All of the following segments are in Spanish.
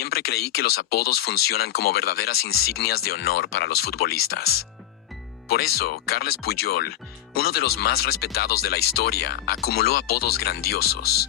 Siempre creí que los apodos funcionan como verdaderas insignias de honor para los futbolistas. Por eso, Carles Puyol, uno de los más respetados de la historia, acumuló apodos grandiosos.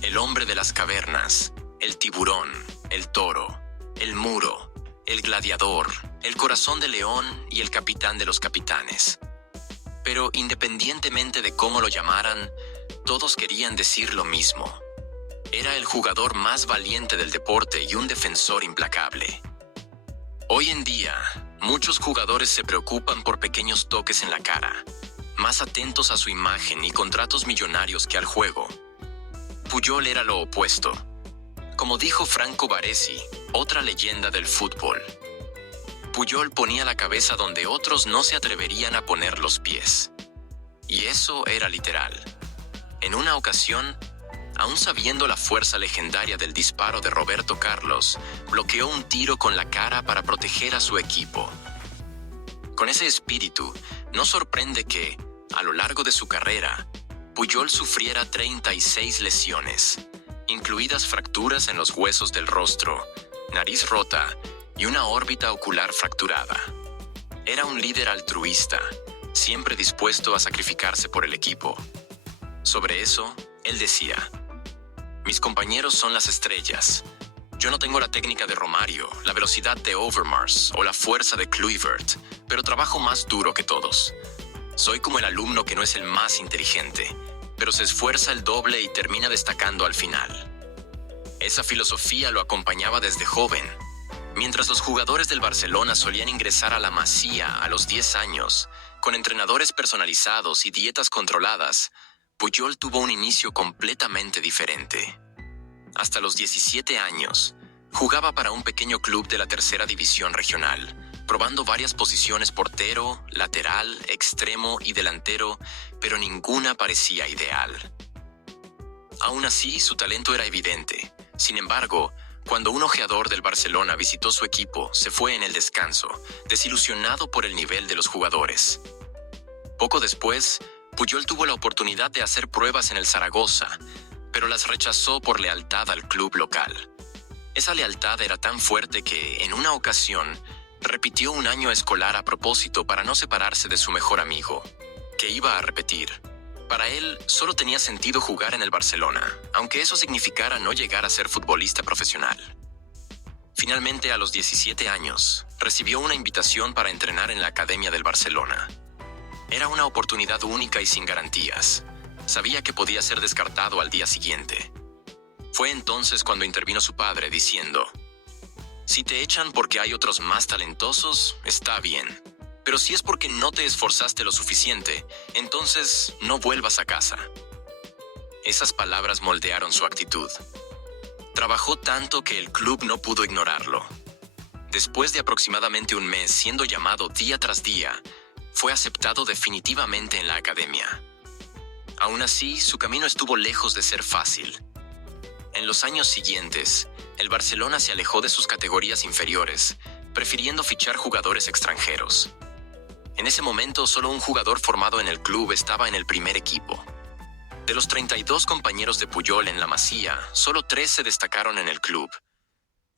El hombre de las cavernas, el tiburón, el toro, el muro, el gladiador, el corazón de león y el capitán de los capitanes. Pero independientemente de cómo lo llamaran, todos querían decir lo mismo. Era el jugador más valiente del deporte y un defensor implacable. Hoy en día, muchos jugadores se preocupan por pequeños toques en la cara, más atentos a su imagen y contratos millonarios que al juego. Puyol era lo opuesto. Como dijo Franco Baresi, otra leyenda del fútbol. Puyol ponía la cabeza donde otros no se atreverían a poner los pies. Y eso era literal. En una ocasión, aún sabiendo la fuerza legendaria del disparo de Roberto Carlos, bloqueó un tiro con la cara para proteger a su equipo. Con ese espíritu, no sorprende que, a lo largo de su carrera, Puyol sufriera 36 lesiones, incluidas fracturas en los huesos del rostro, nariz rota y una órbita ocular fracturada. Era un líder altruista, siempre dispuesto a sacrificarse por el equipo. Sobre eso, él decía: "Mis compañeros son las estrellas. Yo no tengo la técnica de Romario, la velocidad de Overmars o la fuerza de Kluivert, pero trabajo más duro que todos. Soy como el alumno que no es el más inteligente, pero se esfuerza el doble y termina destacando al final". Esa filosofía lo acompañaba desde joven. Mientras los jugadores del Barcelona solían ingresar a la Masía a los 10 años, con entrenadores personalizados y dietas controladas, Puyol tuvo un inicio completamente diferente. Hasta los 17 años, jugaba para un pequeño club de la tercera división regional, probando varias posiciones: portero, lateral, extremo y delantero, pero ninguna parecía ideal. Aún así, su talento era evidente. Sin embargo, cuando un ojeador del Barcelona visitó su equipo, se fue en el descanso, desilusionado por el nivel de los jugadores. Poco después, Puyol tuvo la oportunidad de hacer pruebas en el Zaragoza, pero las rechazó por lealtad al club local. Esa lealtad era tan fuerte que, en una ocasión, repitió un año escolar a propósito para no separarse de su mejor amigo, que iba a repetir. Para él, solo tenía sentido jugar en el Barcelona, aunque eso significara no llegar a ser futbolista profesional. Finalmente, a los 17 años, recibió una invitación para entrenar en la academia del Barcelona. Era una oportunidad única y sin garantías. Sabía que podía ser descartado al día siguiente. Fue entonces cuando intervino su padre diciendo: "Si te echan porque hay otros más talentosos, está bien. Pero si es porque no te esforzaste lo suficiente, entonces no vuelvas a casa". Esas palabras moldearon su actitud. Trabajó tanto que el club no pudo ignorarlo. Después de aproximadamente un mes siendo llamado día tras día, fue aceptado definitivamente en la academia. Aún así, su camino estuvo lejos de ser fácil. En los años siguientes, el Barcelona se alejó de sus categorías inferiores, prefiriendo fichar jugadores extranjeros. En ese momento, solo un jugador formado en el club estaba en el primer equipo. De los 32 compañeros de Puyol en la Masía, solo 3 se destacaron en el club: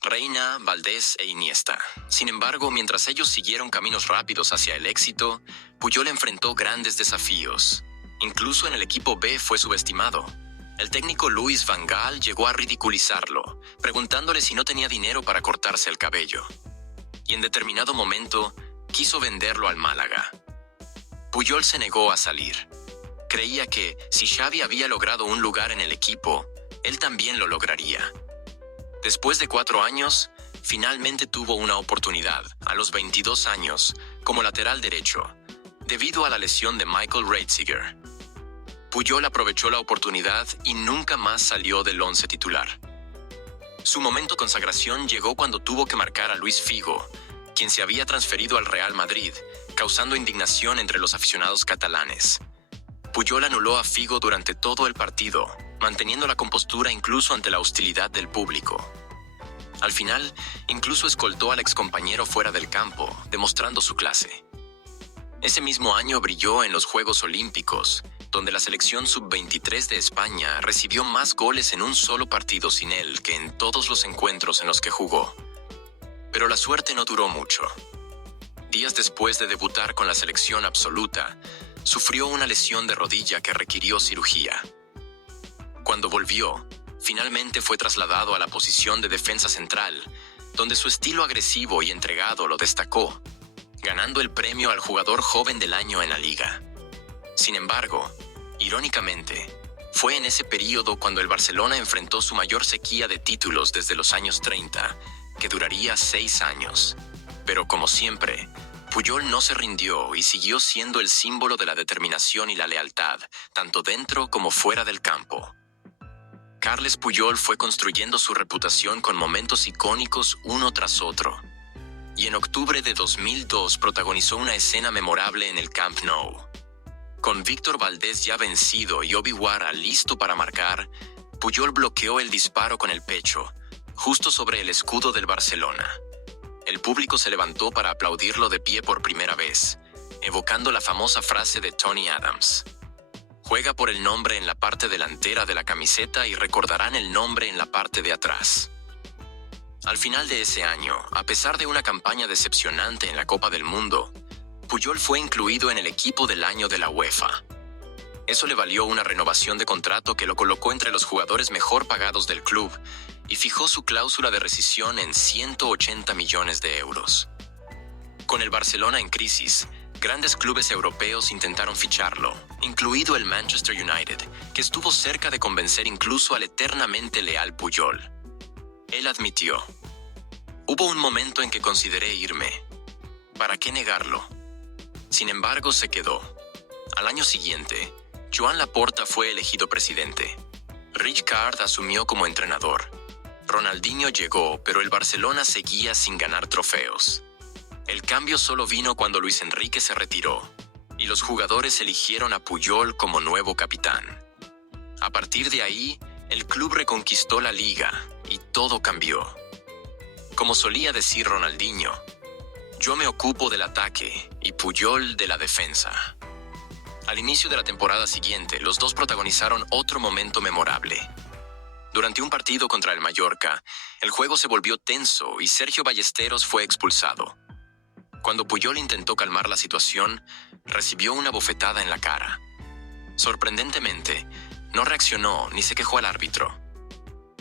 Reina, Valdés e Iniesta. Sin embargo, mientras ellos siguieron caminos rápidos hacia el éxito, Puyol enfrentó grandes desafíos. Incluso en el equipo B fue subestimado. El técnico Louis van Gaal llegó a ridiculizarlo, preguntándole si no tenía dinero para cortarse el cabello. Y en determinado momento, quiso venderlo al Málaga. Puyol se negó a salir. Creía que, si Xavi había logrado un lugar en el equipo, él también lo lograría. Después de 4 años, finalmente tuvo una oportunidad, a los 22 años, como lateral derecho, debido a la lesión de Michael Reiziger. Puyol aprovechó la oportunidad y nunca más salió del once titular. Su momento de consagración llegó cuando tuvo que marcar a Luis Figo, quien se había transferido al Real Madrid, causando indignación entre los aficionados catalanes. Puyol anuló a Figo durante todo el partido, manteniendo la compostura incluso ante la hostilidad del público. Al final, incluso escoltó al excompañero fuera del campo, demostrando su clase. Ese mismo año brilló en los Juegos Olímpicos, donde la selección sub-23 de España recibió más goles en un solo partido sin él que en todos los encuentros en los que jugó. Pero la suerte no duró mucho. Días después de debutar con la selección absoluta, sufrió una lesión de rodilla que requirió cirugía. Cuando volvió, finalmente fue trasladado a la posición de defensa central, donde su estilo agresivo y entregado lo destacó, ganando el premio al jugador joven del año en la liga. Sin embargo, irónicamente, fue en ese período cuando el Barcelona enfrentó su mayor sequía de títulos desde los años 30, que duraría 6 años. Pero como siempre, Puyol no se rindió y siguió siendo el símbolo de la determinación y la lealtad, tanto dentro como fuera del campo. Carles Puyol fue construyendo su reputación con momentos icónicos uno tras otro, y en octubre de 2002 protagonizó una escena memorable en el Camp Nou. Con Víctor Valdés ya vencido y Obi Guara listo para marcar, Puyol bloqueó el disparo con el pecho, justo sobre el escudo del Barcelona. El público se levantó para aplaudirlo de pie por primera vez, evocando la famosa frase de Tony Adams: "Juega por el nombre en la parte delantera de la camiseta y recordarán el nombre en la parte de atrás". Al final de ese año, a pesar de una campaña decepcionante en la Copa del Mundo, Puyol fue incluido en el equipo del año de la UEFA. Eso le valió una renovación de contrato que lo colocó entre los jugadores mejor pagados del club y fijó su cláusula de rescisión en 180 millones de euros. Con el Barcelona en crisis, grandes clubes europeos intentaron ficharlo, incluido el Manchester United, que estuvo cerca de convencer incluso al eternamente leal Puyol. Él admitió: "Hubo un momento en que consideré irme. ¿Para qué negarlo?". Sin embargo, se quedó. Al año siguiente, Joan Laporta fue elegido presidente. Rijkaard asumió como entrenador. Ronaldinho llegó, pero el Barcelona seguía sin ganar trofeos. El cambio solo vino cuando Luis Enrique se retiró, y los jugadores eligieron a Puyol como nuevo capitán. A partir de ahí, el club reconquistó la liga, y todo cambió. Como solía decir Ronaldinho: "Yo me ocupo del ataque y Puyol de la defensa". Al inicio de la temporada siguiente, los dos protagonizaron otro momento memorable. Durante un partido contra el Mallorca, el juego se volvió tenso y Sergio Ballesteros fue expulsado. Cuando Puyol intentó calmar la situación, recibió una bofetada en la cara. Sorprendentemente, no reaccionó ni se quejó al árbitro.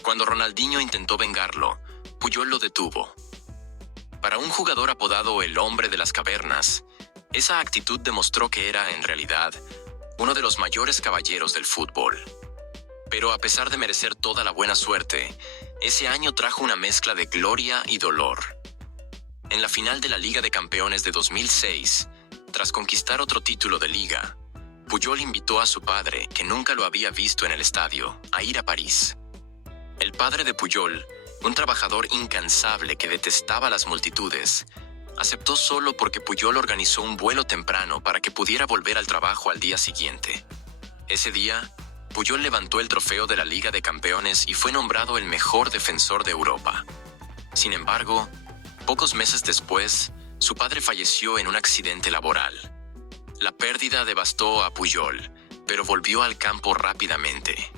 Cuando Ronaldinho intentó vengarlo, Puyol lo detuvo. Para un jugador apodado el Hombre de las Cavernas, esa actitud demostró que era, en realidad, uno de los mayores caballeros del fútbol. Pero a pesar de merecer toda la buena suerte, ese año trajo una mezcla de gloria y dolor. En la final de la Liga de Campeones de 2006, tras conquistar otro título de liga, Puyol invitó a su padre, que nunca lo había visto en el estadio, a ir a París. El padre de Puyol, un trabajador incansable que detestaba las multitudes, aceptó solo porque Puyol organizó un vuelo temprano para que pudiera volver al trabajo al día siguiente. Ese día, Puyol levantó el trofeo de la Liga de Campeones y fue nombrado el mejor defensor de Europa. Sin embargo, pocos meses después, su padre falleció en un accidente laboral. La pérdida devastó a Puyol, pero volvió al campo rápidamente.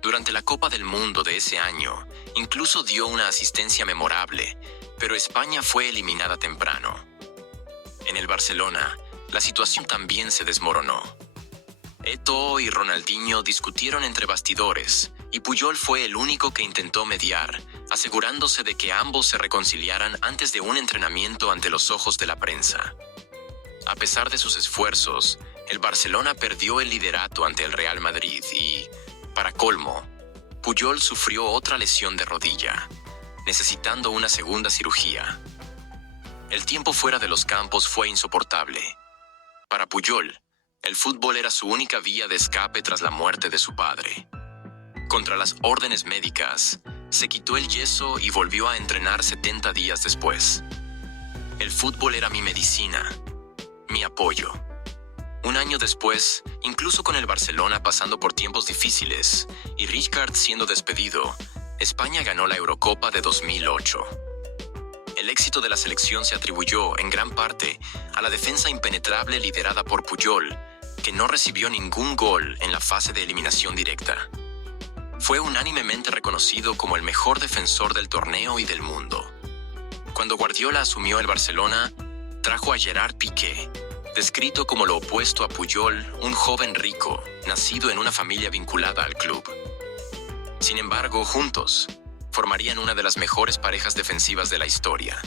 Durante la Copa del Mundo de ese año, incluso dio una asistencia memorable, pero España fue eliminada temprano. En el Barcelona, la situación también se desmoronó. Eto'o y Ronaldinho discutieron entre bastidores, y Puyol fue el único que intentó mediar, asegurándose de que ambos se reconciliaran antes de un entrenamiento ante los ojos de la prensa. A pesar de sus esfuerzos, el Barcelona perdió el liderato ante el Real Madrid y, para colmo, Puyol sufrió otra lesión de rodilla, necesitando una segunda cirugía. El tiempo fuera de los campos fue insoportable. Para Puyol, el fútbol era su única vía de escape tras la muerte de su padre. Contra las órdenes médicas, se quitó el yeso y volvió a entrenar 70 días después. El fútbol era mi medicina, mi apoyo. Un año después, incluso con el Barcelona pasando por tiempos difíciles y Rijkaard siendo despedido, España ganó la Eurocopa de 2008. El éxito de la selección se atribuyó, en gran parte, a la defensa impenetrable liderada por Puyol, que no recibió ningún gol en la fase de eliminación directa. Fue unánimemente reconocido como el mejor defensor del torneo y del mundo. Cuando Guardiola asumió el Barcelona, trajo a Gerard Piqué, descrito como lo opuesto a Puyol, un joven rico, nacido en una familia vinculada al club. Sin embargo, juntos, formarían una de las mejores parejas defensivas de la historia.